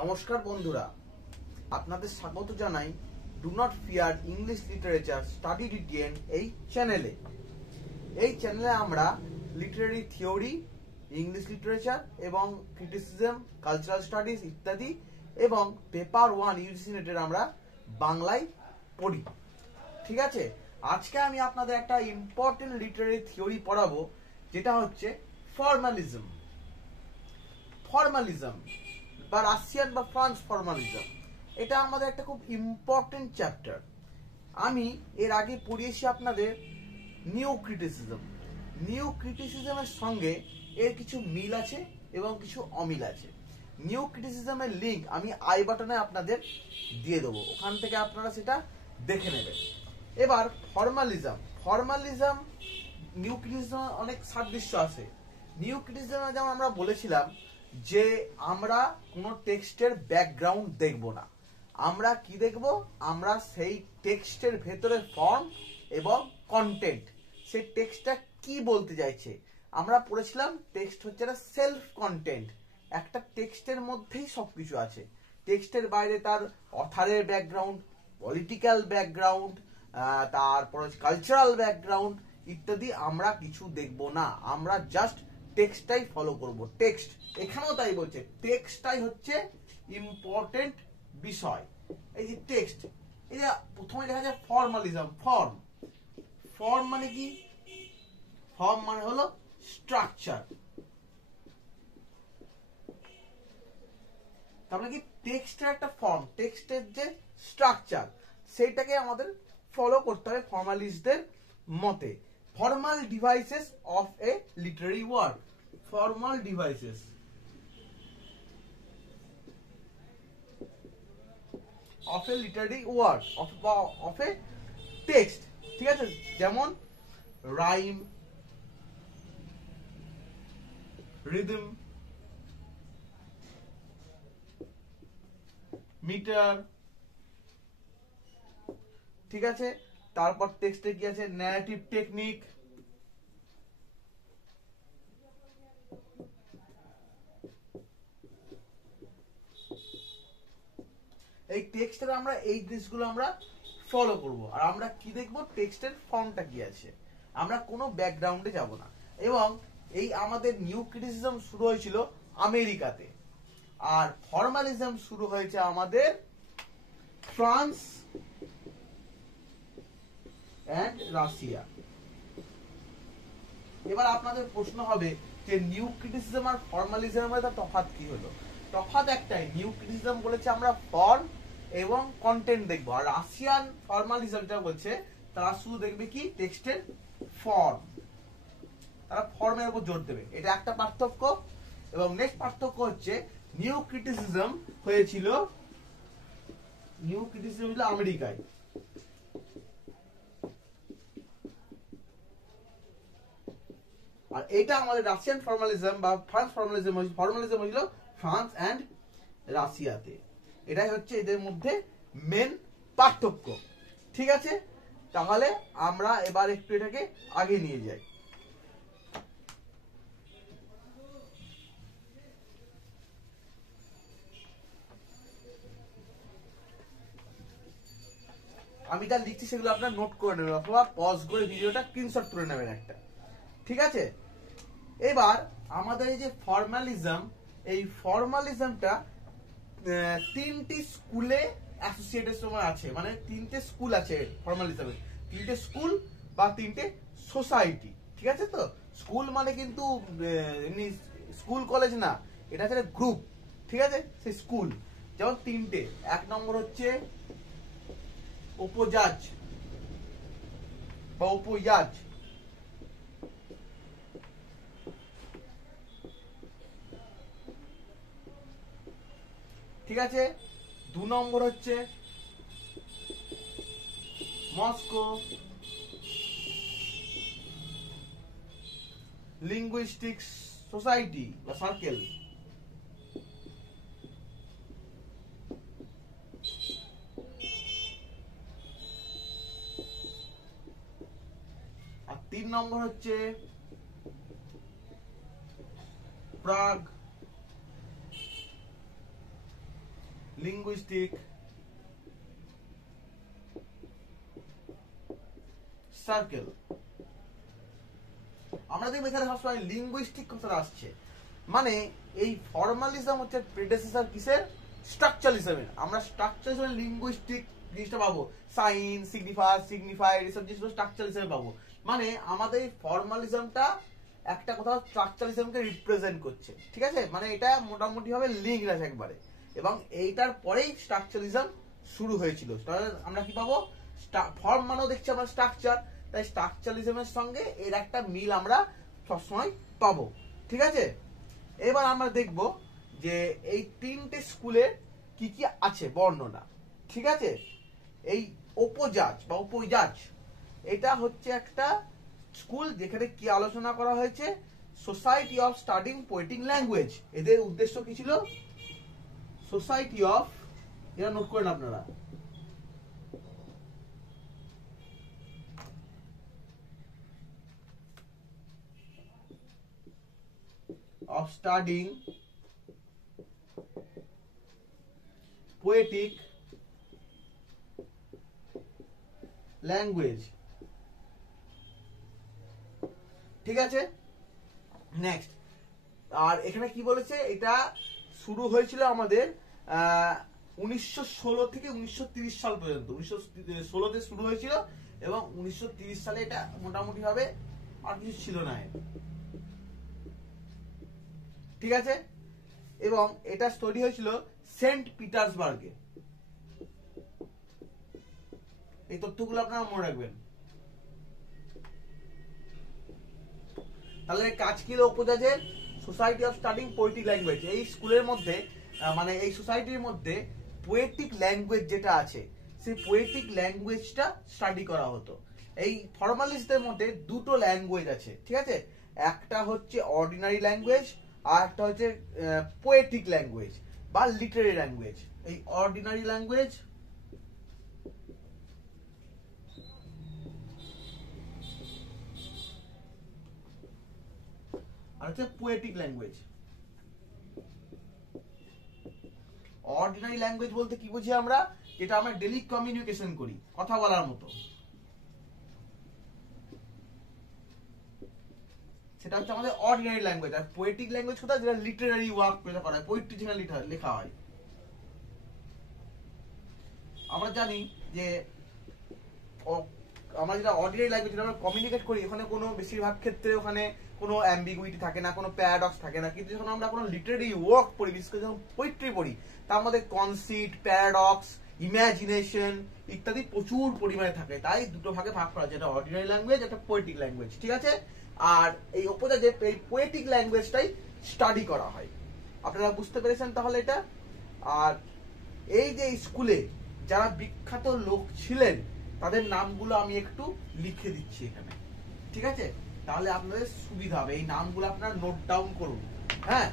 নমস্কার বন্ধুরা, আপনাদের স্বাগত জানাই do not fear English literature study DTN এই চ্যানেলে। এই চ্যানেলে আমরা লিটারেরি থিওরি, ইংলিশ লিটারেচার এবং ক্রিটিসিজম, কালচারাল স্টাডিজ ইত্যাদি এবং পেপার 1 ইউজিসি নেটের আমরা বাংলায় পড়ি। ঠিক আছে, আজকে আমি আপনাদের একটা ইম্পর্টেন্ট লিটারেরি থিওরি পড়াবো, যেটা হচ্ছে ফর্মালিজম। ফর্মালিজম বা রাশিয়ান বা ফ্রান্স ফর্মালিজম, এটা আমাদের একটা খুব ইম্পর্টেন্ট চ্যাপ্টার। আমি এর আগে পড়িয়েছি আপনাদের নিউ ক্রিটিসিজম। নিউ ক্রিটিসিজমের সঙ্গে এর কিছু মিল আছে এবং কিছু অমিল আছে। নিউ ক্রিটিসিজমের লিঙ্ক আমি আই বাটনে আপনাদের দিয়ে দেবো, ওখান থেকে আপনারা সেটা দেখে নেবেন। এবার ফর্মালিজম নিউ ক্রিটিসিজম অনেক সাদৃশ্য আছে। নিউ ক্রিটিসিজমে যেমন আমরা বলেছিলাম যে আমরা কোনো টেক্সটের ব্যাকগ্রাউন্ড দেখব না, আমরা কি দেখব, আমরা সেই টেক্সটের ভেতরে ফর্ম এবং কন্টেন্ট, সেই টেক্সটটা কি বলতে চাইছে। আমরা পড়েছিলাম টেক্সট হচ্ছে একটা সেলফ কন্টেন্ট, একটা টেক্সটের মধ্যেই সবকিছু আছে। টেক্সটের বাইরে তার অথারের ব্যাকগ্রাউন্ড, পলিটিক্যাল ব্যাকগ্রাউন্ড, তারপর কালচারাল ব্যাকগ্রাউন্ড ইত্যাদি আমরা কিছু দেখব না, আমরা জাস্ট টেক্সটটাই ফলো করব। টেক্সট এখানেও তাই বলছে, টেক্সটটাই হচ্ছে ইম্পর্টেন্ট বিষয়। এই যে টেক্সট, এই যে প্রথমে দেখা যায় ফর্মালিজম। ফর্ম মানে কি? ফর্ম মানে হলো স্ট্রাকচার। তারপরে কি টেক্সটের একটা ফর্ম, টেক্সটের যে স্ট্রাকচার সেইটাকে আমাদের ফলো করতে হবে ফর্মালিস্টদের মতে। Formal devices of A Literary work, formal devices of A Literary work, of A text. ঠিক আছে, যেমন রাইম, রিদম, মিটার। ঠিক আছে, তারপর টেক্সটে কি আছে? ন্যারেটিভ টেকনিক, এই টেক্সটের আমরা এই জিনিসগুলো আমরা ফলো করব। আর আমরা কি দেখব? টেক্সটের ফর্মটা কি আছে, আমরা কোনো ব্যাকগ্রাউন্ডে যাব না। এবং এই আমাদের নিউ ক্রিটিসিজম শুরু হয়েছিল আমেরিকাতে, আর ফর্মালিজম শুরু হয়েছে আমাদের ফ্রান্স এন্ড রাশিয়া। এবার আপনাদের প্রশ্ন হবে যে নিউ ক্রিটিসিজম আর ফর্মালিজমের মধ্যে তফাৎ কি হলো? তফাৎ একটাই, নিউ ক্রিটিসিজম বলেছে আমরা ফর্ম এবং কন্টেন্ট দেখবো, আর রাশিয়ান ফর্মালিজমটা বলছে তারা শুধু দেখবে কি টেক্সটের ফর্ম, তারা ফর্মের উপর জোর দেবে। এটা একটা পার্থক্য। এবং নেক্সট পার্থক্য হচ্ছে নিউ ক্রিটিসিজম হয়েছিল আমেরিকায়, আর এটা আমাদের রাশিয়ান ফর্মালিজম বা ফ্রান্স ফর্মালিজম হয়েছিল ফ্রান্স এন্ড রাশিয়াতে। এটাই হচ্ছে এদের মধ্যে মেন পার্থক্য। ঠিক আছে, তাহলে আমরা এবার একটু এটাকে আগে নিয়ে যাই। আমি যা লিখছি সেগুলো আপনারা নোট করে নেবেন অথবা পজ করে ভিডিওটা স্ক্রিনশট তুলে নেবেন একটা। ঠিক আছে, এবার আমাদের এই যে ফর্মালিজম, এই ফর্মালিজমটা তিনটি স্কুলে অ্যাসোসিয়েটেড সময় আছে, মানে তিনটে স্কুল আছে ফর্মালিজমের, তিনটে স্কুল বা তিনটে সোসাইটি। ঠিক আছে, তো স্কুল মানে কিন্তু স্কুল কলেজ না, এটা হচ্ছে গ্রুপ। ঠিক আছে, সেই স্কুল যেমন তিনটে, এক নম্বর হচ্ছে ওপোজাজ বা ওপোয়াজ, ঠিক আছে। দু নম্বর হচ্ছে মস্কো লিঙ্গুইস্টিক্স সোসাইটি বা সার্কেল। আর 3 নম্বর হচ্ছে প্রাগ লিঙ্গুইস্টিক সার্কেল। আমরা দেখব এখানে সবসময় লিঙ্গুইস্টিক কথাটা আসছে, মানে এই ফর্মালিজম হচ্ছে প্রেডেসেসর কিসের? স্ট্রাকচারালিজমের। আমরা স্ট্রাকচারালিজম লিঙ্গুইস্টিক জিনিসটা পাবো, সাইন, সিগনিফায়ার এসব জিনিসগুলো স্ট্রাকচারালিজমে পাবো। মানে আমাদের এই ফর্মালিজমটা একটা কোথাও স্ট্রাকচারালিজমকে রিপ্রেজেন্ট করছে, ঠিক আছে? মানে এটা মোটামুটি ভাবে লিঙ্কড আছে একবারে, এবং এইটার পরেই স্ট্রাকচারালিজম শুরু হয়েছিল। তাহলে আমরা কি পাবো? ফর্ম মানেও দেখছি আমরা স্ট্রাকচার, তাই স্ট্রাকচারালিজমের সঙ্গে এর একটা মিল আমরা সবসময় পাবো, ঠিক আছে? এবার আমরা দেখব যে এই তিনটে স্কুলে কি কি আছে বর্ণনা, ঠিক আছে? এই উপজাজ বা উপজাজ এটা হচ্ছে একটা স্কুল যেখানে কি আলোচনা করা হয়েছে? Society of studying poetic language. এদের উদ্দেশ্য কি ছিল? সোসাইটি অফ, এটা নোট করেন আপনারা, of studying poetic language, ঠিক আছে? নেক্সট, আর এখানে কি বলেছে? এটা শুরু হয়েছিল আমাদের 1916 থেকে 1930 সাল পর্যন্ত। 1916 শুরু হয়েছিল এবং 1930 সালে এটা মোটামুটি ভাবে আর কিছু ছিল না, ঠিক আছে? এবং এটা স্টাডি হয়েছিল সেন্ট পিটার্সবার্গে। এই তথ্যগুলো আপনারা মনে রাখবেন। তাহলে কাজ কি হলো উপজাজের? Society of studying poetic language. এই স্কুলের মধ্যে মানে এই সোসাইটির মধ্যে পোয়েটিক ল্যাঙ্গুয়েজ যেটা আছে সেই পোয়েটিক ল্যাঙ্গুয়েজটা স্টাডি করা হতো। এই ফর্মালিস্টদের মধ্যে দুটো ল্যাঙ্গুয়েজ আছে, ঠিক আছে? একটা হচ্ছে অর্ডিনারি ল্যাঙ্গুয়েজ আর একটা হচ্ছে পোয়েটিক ল্যাঙ্গুয়েজ বা লিটারি ল্যাঙ্গুয়েজ। এই অর্ডিনারি ল্যাঙ্গুয়েজ আর হচ্ছে পোয়েটিক ল্যাঙ্গুয়েজ। অর্ডিনারি ল্যাঙ্গুয়েজ বলতে কি বুঝি আমরা? যেটা আমরা ডেইলি কমিউনিকেশন করি, কথা বলার মতো, সেটা হচ্ছে আমাদের অর্ডিনারি ল্যাঙ্গুয়েজ। আর পোয়েটিক ল্যাঙ্গুয়েজ কোথায়? যেটা লিটারারি ওয়ার্ক করা হয়, পোয়েট্রি যেখানে লেখা হয়। আমরা জানি যে আমরা যেটা অর্ডিনারি ল্যাঙ্গুয়েজ যেটা আমরা কমিউনিকেট করি, ওখানে কোনো বেশিরভাগ ক্ষেত্রে ওখানে কোনো অ্যাম্বিগুইটি থাকে না, কোনো প্যারাডক্স থাকে না। কিন্তু যখন আমরা কোনো লিটারারি ওয়ার্ক পড়ি, বিশেষ করে যখন পোয়েট্রি পড়ি, তার মধ্যে কনসিট, প্যারাডক্স, ইমাজিনেশন ইত্যাদি প্রচুর পরিমাণে থাকে। তাই দুটো ভাগে ভাগ করা, যেটা অর্ডিনারি ল্যাঙ্গুয়েজ, একটা পোয়েটিক ল্যাঙ্গুয়েজ, ঠিক আছে? আর এই উপজাজে এই পোয়েটিক ল্যাঙ্গুয়েজটাই স্টাডি করা হয়। আপনারা বুঝতে পেরেছেন তাহলে এটা? আর এই যে স্কুলে যারা বিখ্যাত লোক ছিলেন তাদের নামগুলো আমি একটু লিখে দিচ্ছি এখানে, ঠিক আছে? তাহলে আপনাদের সুবিধা হবে। এই নামগুলো আপনারা নোট ডাউন করুন। হ্যাঁ,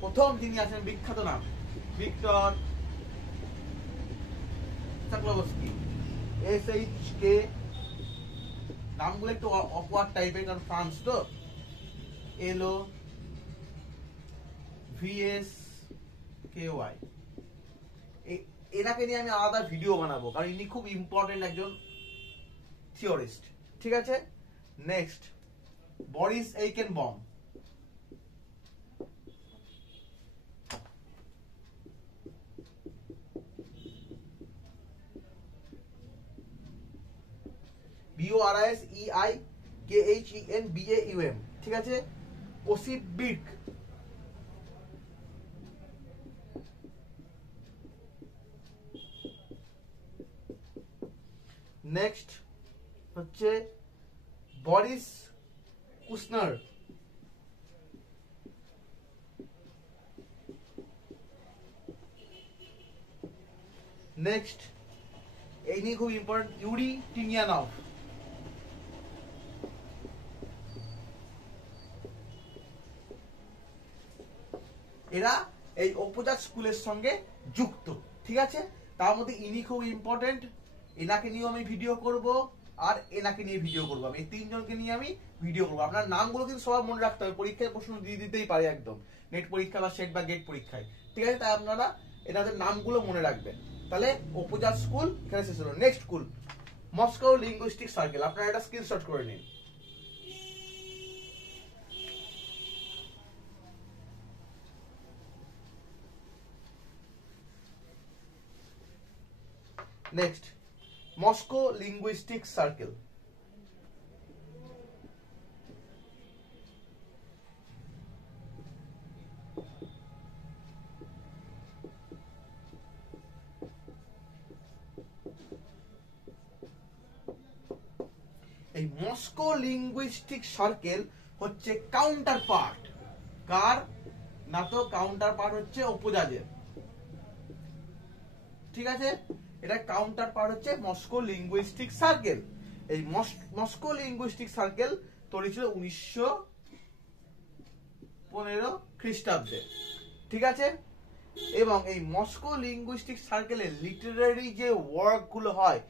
প্রথম যিনি আছেন বিখ্যাত নাম ভিক্টর শাকলোভস্কি, SHK। নামগুলো একটু অকওয়ার্ড টাইপের, কারণ ফ্রান্স তো। LOVSKY। এনাকে নিয়ে আমি আলাদা ভিডিও বানাবো, কারণ ইনি খুব ইম্পর্টেন্ট একজন থিওরিস্ট, ঠিক আছে? Next, Boris এইকেনবম। BORISEIKHENBAUM, ঠিক আছে? ওসিপ বির্ক। নেক্সট হচ্ছে বরিস কুসনার। নেক্সট, এই নিয়ে খুব ইম্পর্টেন্ট, ইউরি টিনিয়ানভ। এরা এই উপজাজ স্কুলের সঙ্গে যুক্ত, ঠিক আছে? তার মধ্যে ইনি খুব ইম্পর্টেন্ট, এনাকে নিয়ে আমি ভিডিও করব আর এনাকে নিয়ে ভিডিও করব। আমি এই তিনজনকে নিয়ে আমি ভিডিও করবো। আপনার নামগুলো কিন্তু সবার মনে রাখতে হবে, পরীক্ষায় প্রশ্ন দিয়ে দিতেই পারে একদম, নেট পরীক্ষা বা সেট বা গেট পরীক্ষায়, ঠিক আছে? তাই আপনারা এনাদের নামগুলো মনে রাখবেন। তাহলে উপজাজ স্কুল এখানে শেষ হলো। Next school Moscow linguistic circle, আপনারা এটা স্ক্রিনশট করে নিন। Next Moscow linguistic circle. এই মস্কো লিঙ্গুইস্টিক সার্কেল হচ্ছে কাউন্টার পার্ট কার? না তো কাউন্টার পার্ট হচ্ছে উপজাজের, ঠিক আছে? এটা কাউন্টার পার্ট হচ্ছে মস্কো লিঙ্গুইস্টিক সার্কেল। এই মস্কো লিঙ্গুইস্টিক সার্কেল তৈরি ছিল 1915 খ্রিস্টাব্দে, ঠিক আছে? এবং এই মস্কো লিঙ্গুইস্টিক সার্কেলের লিটারারি যে ওয়ার্ক গুলো হয়,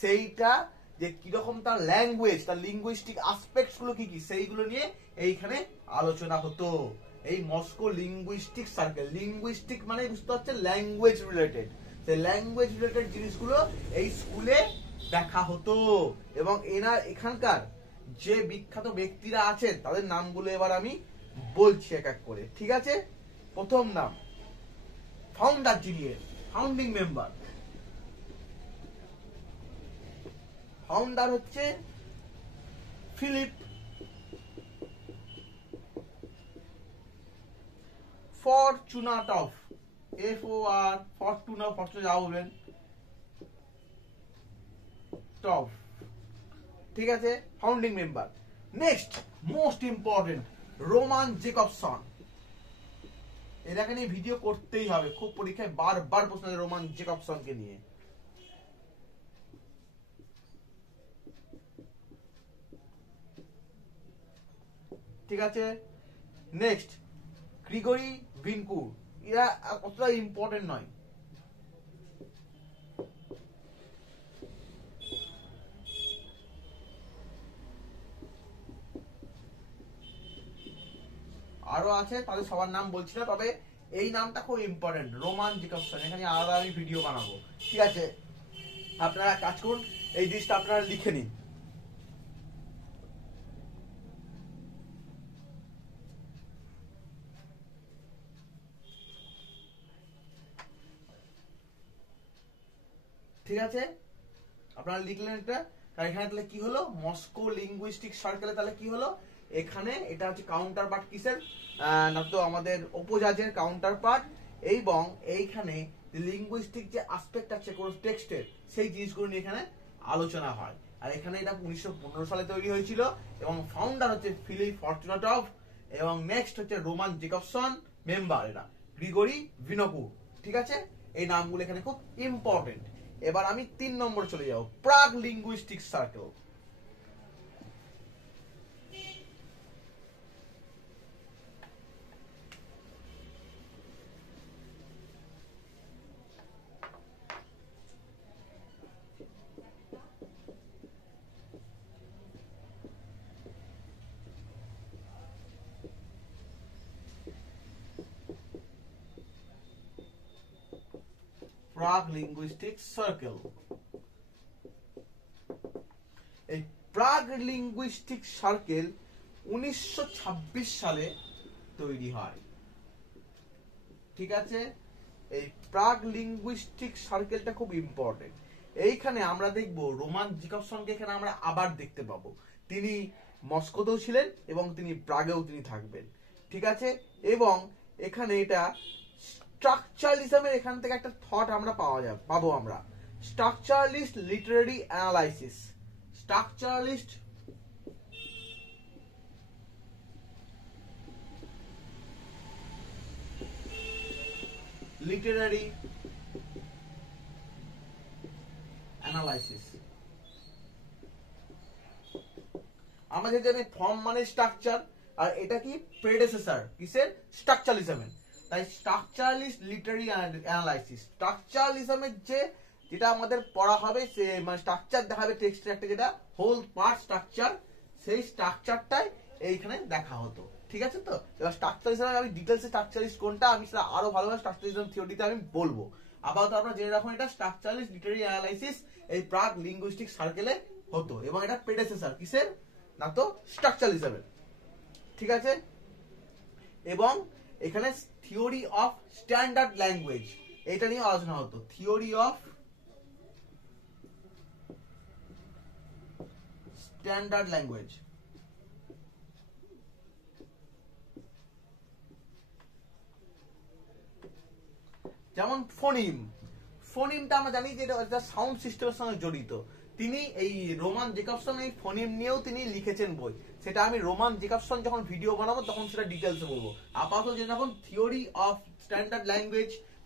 সেইটা যে কিরকম তার ল্যাঙ্গুয়েজ, তার লিঙ্গুইস্টিক আসপেক্টস গুলো কি কি, সেইগুলো নিয়ে এইখানে আলোচনা হতো। এই মস্কো লিঙ্গুইস্টিক সার্কেল, লিঙ্গুইস্টিক মানে বুঝতে হচ্ছে ল্যাঙ্গুয়েজ রিলেটেড, সেই ল্যাঙ্গুয়েজ রিলেটেড জিনিসগুলো এই স্কুলে দেখা হতো। এবং এখানকার যে বিখ্যাত ব্যক্তিরা আছেন তাদের নামগুলো এবার আমি বলছি এক এক করে, ঠিক আছে? প্রথম নাম ফাউন্ডার, যিনি ফাউন্ডিং মেম্বার, ফাউন্ডার হচ্ছে ফিলিপ ফরচুনাটভ, FOR ফরচুনা যা বলবেন টভ, ঠিক আছে? Founding member. Next most important Roman Jakobson, এটাকে নিয়ে ভিডিও করতেই হবে, খুব পরীক্ষায় বারবার প্রশ্ন আছে রোমান জেকবসনকে নিয়ে। ঠিক আছে? নেক্সট গ্রিগরি ভিনকু, এরা অতটা ইম্পর্টেন্ট নয়। আরো আছে, তাদের সবার নাম বলছি না, তবে এই নামটা খুব ইম্পর্টেন্ট, রোমান জেকবসন। এখানে আলাদা আমি ভিডিও বানাবো, ঠিক আছে? আপনারা কাজ করুন, এই জিনিসটা আপনারা লিখে নিন। ঠিক আছে, আপনারা লিখলেন এটা। এখানে তাহলে কি হলো, মস্কো লিঙ্গুইস্টিক সার্কেলে তাহলে কি হলো, এখানে এটা হচ্ছে কাউন্টার পার্ট কিসের? না তো আমাদের উপজাজের কাউন্টার পার্ট। এবং এইখানে লিঙ্গুইস্টিক যে আসপেক্ট আছে কোন টেক্সটের, সেই জিনিসগুলো নিয়ে এখানে আলোচনা হয়। আর এখানে এটা 1915 সালে তৈরি হয়েছিল এবং ফাউন্ডার হচ্ছে ফিলিপ ফরচুনাটভ। এবং নেক্সট হচ্ছে রোমান জেকবসন, মেম্বার এরা গ্রিগরি ভিনকু, ঠিক আছে? এই নামগুলো এখানে খুব ইম্পর্টেন্ট। এবার আমি 3 নম্বরে চলে যাব, প্রাগ লিঙ্গুইস্টিক সার্কেল। প্রাগ লিঙ্গুইস্টিক সার্কেল, এই প্রাগ লিঙ্গুইস্টিক সার্কেল 1926 সালে তৈরি হয়, ঠিক আছে? এই প্রাগ লিঙ্গুইস্টিক সার্কেলটা খুব ইম্পর্টেন্ট। এইখানে আমরা দেখব রোমান জেকবসনকে এখানে আমরা আবার দেখতে পাবো। তিনি মস্কোতেও ছিলেন এবং তিনি প্রাগেও তিনি থাকবেন, ঠিক আছে? এবং এখানে এটা স্ট্রাকচারালিজমের এখান থেকে একটা থট আমরা পাবো আমরা, structuralist Literary analysis, structuralist Literary analysis. আমরা যে জানি ফর্ম মানে স্ট্রাকচার, আর এটা কি প্রেডেসেসর কিসের? স্ট্রাকচারালিজমের। তাই স্ট্রাকচারালিস্ট লিটারারি অ্যানালাইসিস, স্ট্রাকচারালিজমের যেটা আমাদের পড়া হবে, সে মানে স্ট্রাকচার দেখাবে টেক্সটের একটা, যেটা হোল পার্ট স্ট্রাকচার, সেই স্ট্রাকচারটাই এইখানে দেখা হতো। ঠিক আছে তো? এবার স্ট্রাকচারিজম আমি ডিটেইলসে স্ট্রাকচারিস্ট কোনটা আমি সেটা আরো ভালোভাবে স্ট্রাকচারিজম থিওরিতে আমি বলবো। আপাতত আপনারা জেনে রাখুন এটা স্ট্রাকচারালিস্ট লিটারি অ্যানালাইসিস এই প্রাগ লিঙ্গুইস্টিক সার্কেলে হতো এবং এটা প্রেডেসেসর কিসের না তো স্ট্রাকচারালিজমের। ঠিক আছে, এবং এখানে থিওরি অফ স্ট্যান্ডার্ড ল্যাঙ্গুয়েজ এটা নিয়ে আলোচনা হতো। থিওরি অফ স্ট্যান্ডার্ড ল্যাঙ্গুয়েজ, যেমন ফোনিমটা আমরা জানি যে এটা সাউন্ড সিস্টেমের সঙ্গে জড়িত। তিনি এই রোমান জেকবসন এই ফোনিম নিয়েও তিনি লিখেছেন বই, সেটা আমি রোমান জেকবসন যখন ভিডিও বানাবো তখন সেটা ডিটেলসে বলবো। আপাতত যে যখন theory of standard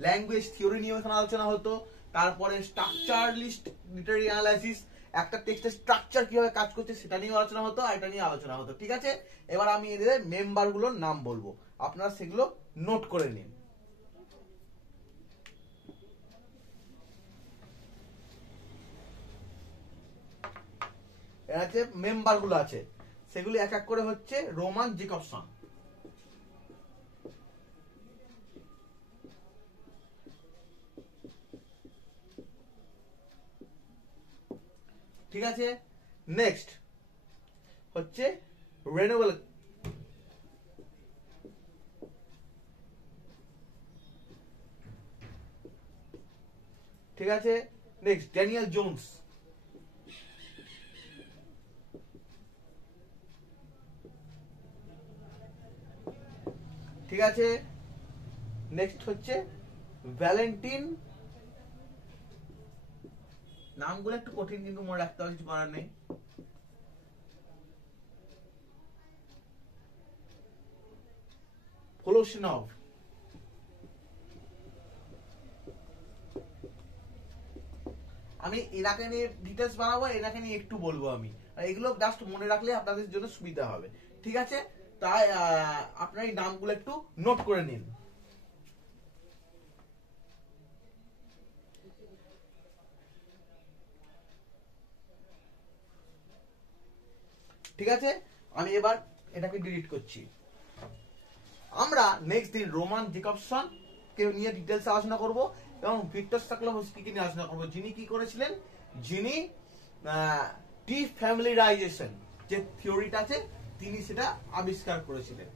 language theory নিয়ে এখানে আলোচনা হতো। তারপরে স্ট্রাকচারালিস্ট লিটারি অ্যানালাইসিস, একটা টেক্সটের স্ট্রাকচার কিভাবে কাজ করছে সেটা নিয়ে আলোচনা হতো, আর এটা নিয়ে আলোচনা হতো। ঠিক আছে, এবার আমি এদের মেম্বারগুলোর নাম বলবো, আপনারা সেগুলো নোট করে নিন। এর যে মেম্বার গুলো আছে সেগুলি এক এক করে হচ্ছে রোমান জেকবসন, ঠিক আছে। নেক্সট হচ্ছে রেনোয়েল, ঠিক আছে। নেক্সট ড্যানিয়েল জোন্স, ঠিক আছে। নেক্সট হচ্ছে ভ্যালেন্টিন, নামগুলো একটু কঠিন কিন্তু মনে রাখতে হবে, কিছু করার নেই। ভলোশিনভ, আমি এনাকে নিয়ে ডিটেলস বানাবো, এনাকে নিয়ে একটু বলবো আমি, এগুলো জাস্ট মনে রাখলে আপনাদের জন্য সুবিধা হবে। ঠিক আছে, তাই আপনার এই নামগুলো একটু নোট করে নিন। ঠিক আছে, আমি এবার এটাকে ডিলিট করছি। আমরা নেক্সট দিন রোমান জেকবসন কে নিয়ে ডিটেলস আলোচনা করব এবং ভিক্টর শাক্লোভস্কি কে নিয়ে আলোচনা করব, যিনি কি করেছিলেন, যিনি ডিফ্যামিলিয়ারাইজেশন যে থিওরিটা আছে তিনি সেটা আবিষ্কার করেছিলেন।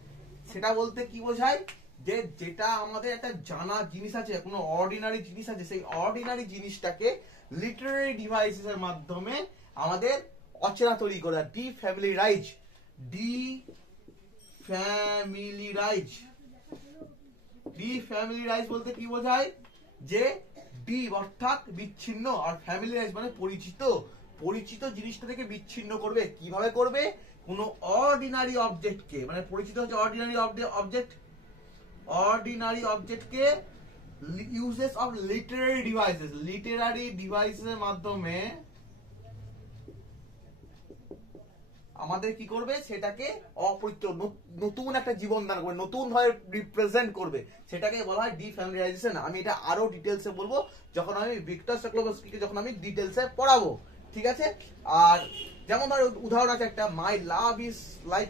সেটা বলতে কি বোঝায়, যে যেটা আমাদের একটা জানা জিনিস আছে, কোনো অর্ডিনারি জিনিস আছে, সেই অর্ডিনারি জিনিসটাকে লিটারারি ডিভাইসেস এর মাধ্যমে আমাদের অচেনা তৈরি করা। ডিফ্যামিলিয়ারাইজ বলতে কি বোঝায়, যে ডি অর্থাৎ বিচ্ছিন্ন আর ফ্যামিলিয়ারাইজ মানে পরিচিত জিনিসটা থেকে বিচ্ছিন্ন করবে। কিভাবে করবে, কোনো অর্ডিনারি অবজেক্টকে, মানে পরিচিত হচ্ছে অর্ডিনারি অবজেক্টকে ইউজেস অফ লিটারারি ডিভাইসেস এর মাধ্যমে আমাদের কি করবে, সেটাকে অপরিচিত নতুন একটা জীবন দান করবে, নতুন ভাবে রিপ্রেজেন্ট করবে, সেটাকে বলা হয় ডিফ্যামিলিয়ারাইজেশন। আমি এটা আরো ডিটেলসে বলবো যখন আমি ভিক্টর শাক্লোভস্কিকে যখন আমি ডিটেলসে পড়াবো। ঠিক আছে, আর যেমন ধর উদাহরণ আছে একটা, my love is like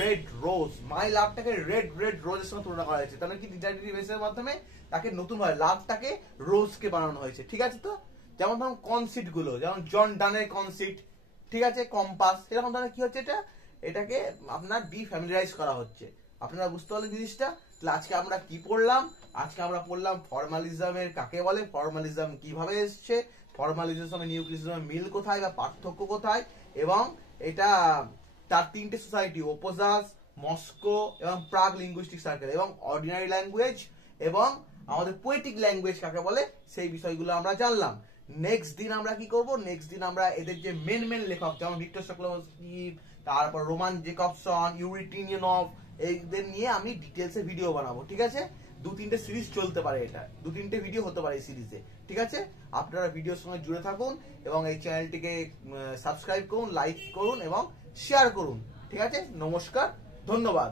red rose, my লাভটাকে রেড রোজের সঙ্গে তুলনা করা হয়েছে, তাহলে কি লিটারারি ডিভাইসের মাধ্যমে তাকে নতুন ভাবে লাভটাকে রোজকে বানানো হয়েছে। ঠিক আছে, তো যেমন ধরুন কনসিট গুলো, যেমন জন ডানের কনসিট, ঠিক আছে, কম্পাস, এরকম ধরনের কি হচ্ছে, এটাকে আপনার ডিফ্যামিলিয়ারাইজ করা হচ্ছে। আপনারা বুঝতে পারলেন জিনিসটা। তাহলে আজকে আমরা কি পড়লাম, আজকে আমরা পড়লাম ফর্মালিজমের কাকে বলে, ফর্মালিজম কিভাবে এসছে, ফর্মালিজমের সঙ্গে নিউ ক্রিটিসিজমের মিল কোথায় বা পার্থক্য কোথায়, এবং এটা তার তিনটে সোসাইটি, ওপোজাস, মস্কো এবং প্রাগ লিঙ্গুইস্টিক সার্কেল, এবং অর্ডিনারি ল্যাঙ্গুয়েজ এবং আমাদের পোয়েটিক ল্যাঙ্গুয়েজ কাকে বলে, সেই বিষয়গুলো আমরা জানলাম। নেক্সট দিন আমরা কি করব, নেক্সট দিন আমরা এদের যে মেন লেখক যেমন ভিক্টর শাক্লোভস্কি, তারপর রোমান জেকবসন, ইউরি টিনিয়ানভ, এইদের নিয়ে আমি ডিটেলসে ভিডিও বানাবো। ঠিক আছে, 2-3টে সিরিজ চলতে পারে, এটা 2-3টে ভিডিও হতে পারে এই সিরিজে। ঠিক আছে, আপনারা ভিডিওর সঙ্গে জুড়ে থাকুন এবং এই চ্যানেলটিকে সাবস্ক্রাইব করুন, লাইক করুন এবং শেয়ার করুন। ঠিক আছে, নমস্কার, ধন্যবাদ।